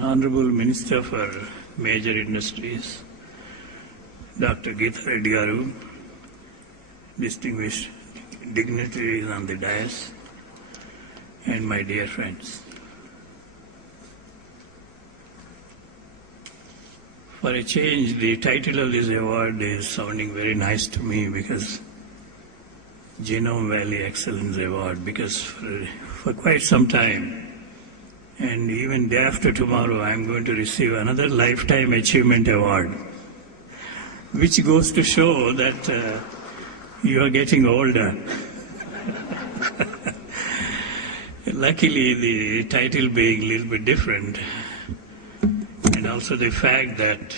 Honorable Minister for Major Industries, Dr. Geeta Reddy Garu, distinguished dignitaries on the dais, and my dear friends. For a change, the title of this award is sounding very nice to me because Genome Valley Excellence Award, because for quite some time, and even day after tomorrow, I'm going to receive another Lifetime Achievement Award, which goes to show that you are getting older. Luckily, the title being a little bit different, and also the fact that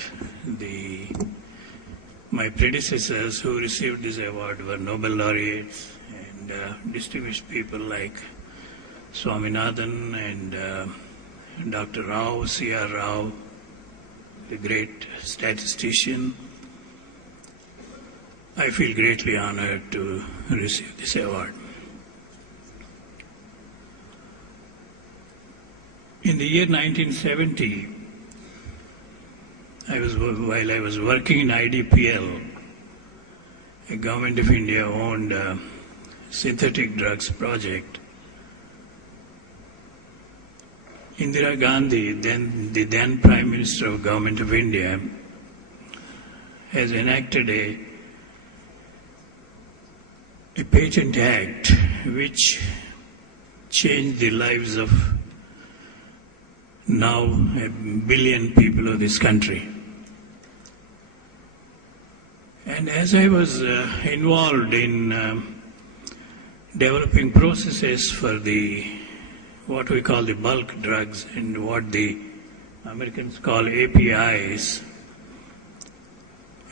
my predecessors who received this award were Nobel laureates and distinguished people like Swaminathan and Dr. Rao, C.R. Rao, the great statistician. I feel greatly honored to receive this award. In the year 1970, while I was working in IDPL, a Government of India owned synthetic drugs project, Indira Gandhi, the then Prime Minister of Government of India, has enacted a patent act which changed the lives of now 1 billion people of this country. And as I was involved in developing processes for what we call the bulk drugs and what the Americans call APIs,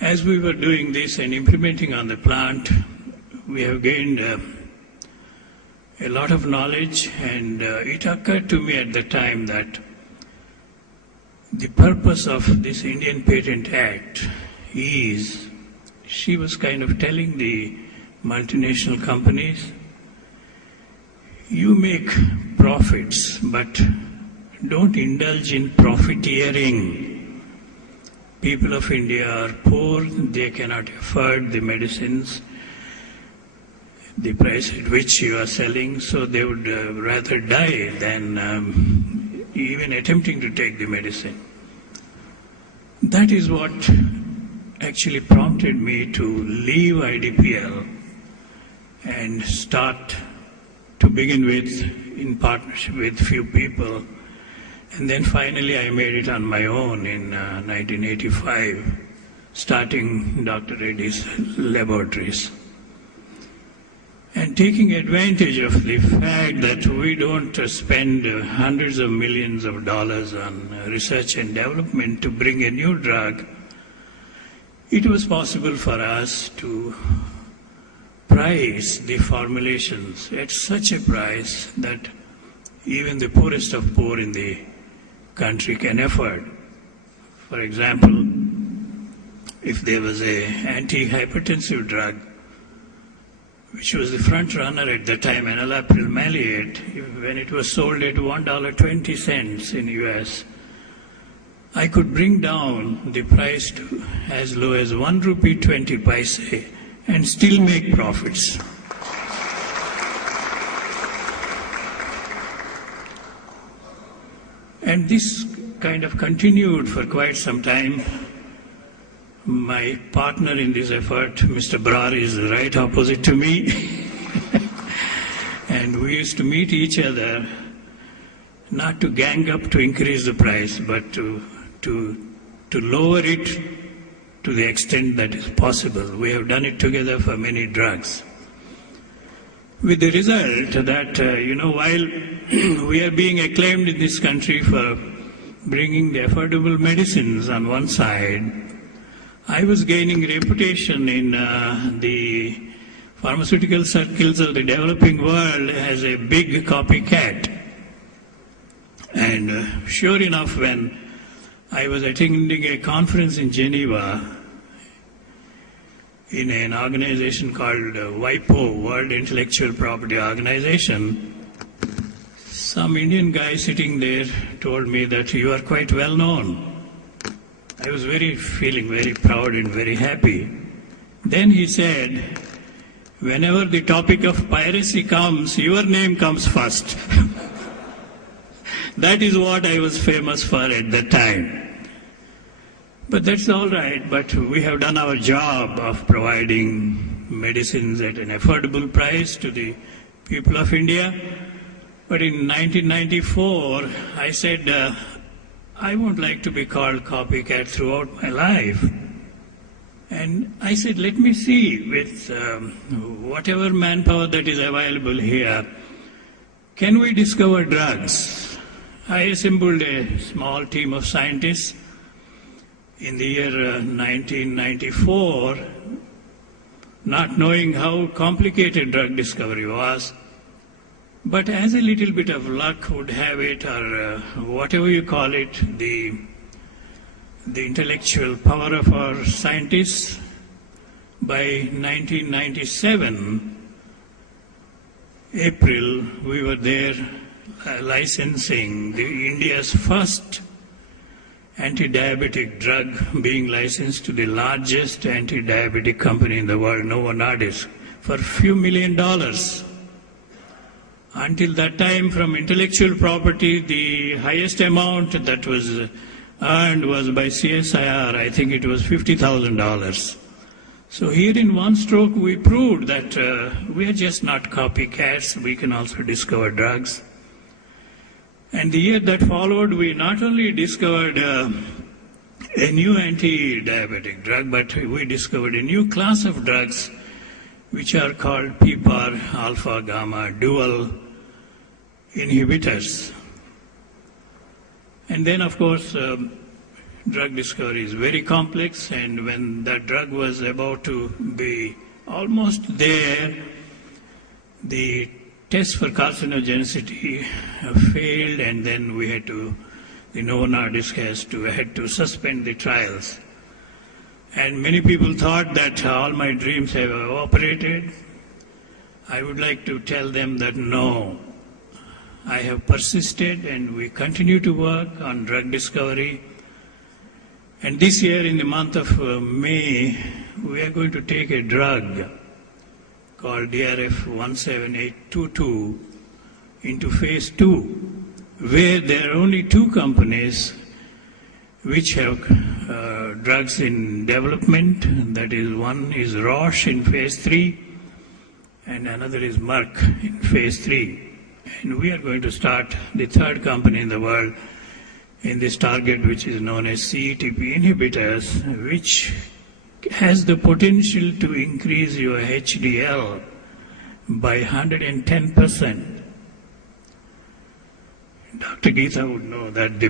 as we were doing this and implementing on the plant, we have gained a lot of knowledge, and it occurred to me at the time that the purpose of this Indian Patent Act is, she was kind of telling the multinational companies, you make profits, but don't indulge in profiteering. People of India are poor, they cannot afford the medicines, the price at which you are selling, so they would rather die than even attempting to take the medicine. That is what actually prompted me to leave IDPL and start to begin with in partnership with few people, and then finally I made it on my own in 1985, starting Dr. Reddy's laboratories. And taking advantage of the fact that we don't spend hundreds of millions of dollars on research and development to bring a new drug, it was possible for us to price the formulations at such a price that even the poorest of poor in the country can afford. For example, if there was an antihypertensive drug, which was the front runner at the time, enalapril maleate, when it was sold at $1.20 in US, I could bring down the price to as low as 1 rupee 20 paise and still make profits. And this kind of continued for quite some time. My partner in this effort, Mr. Brar, is right opposite to me. And we used to meet each other, not to gang up to increase the price, but to lower it to the extent that is possible. We have done it together for many drugs. With the result that, while we are being acclaimed in this country for bringing the affordable medicines on one side, I was gaining reputation in the pharmaceutical circles of the developing world as a big copycat. And sure enough, when I was attending a conference in Geneva in an organization called WIPO, World Intellectual Property Organization, some Indian guy sitting there told me that you are quite well known. I was feeling very proud and very happy. Then he said, whenever the topic of piracy comes, your name comes first. That is what I was famous for at that time. But that's all right, but we have done our job of providing medicines at an affordable price to the people of India. But in 1994, I said, I won't like to be called copycat throughout my life. And I said, let me see, with whatever manpower that is available here, can we discover drugs? I assembled a small team of scientists in the year 1994, not knowing how complicated drug discovery was. But as a little bit of luck would have it, or whatever you call it, the intellectual power of our scientists, by 1997, April, we were there licensing India's first anti-diabetic drug, being licensed to the largest anti-diabetic company in the world, Novo Nordisk, for a few $1 million. Until that time, from intellectual property, the highest amount that was earned was by CSIR. I think it was $50,000. So here in one stroke, we proved that we are just not copycats. We can also discover drugs. And the year that followed, we not only discovered a new anti-diabetic drug, but we discovered a new class of drugs which are called PPAR, alpha-gamma dual inhibitors. And then, of course, drug discovery is very complex, and when that drug was about to be almost there, the test for carcinogenicity failed, and then the Novo Nordisk had to suspend the trials. And many people thought that all my dreams have evaporated. I would like to tell them that no, I have persisted, and we continue to work on drug discovery. And this year, in the month of May, we are going to take a drug called DRF17822 into phase 2, where there are only 2 companies which have drugs in development. That is, one is Roche in phase 3, and another is Merck in phase 3. And we are going to start the 3rd company in the world in this target, which is known as CETP inhibitors, which has the potential to increase your HDL by 110%. Dr. Geeta would know that the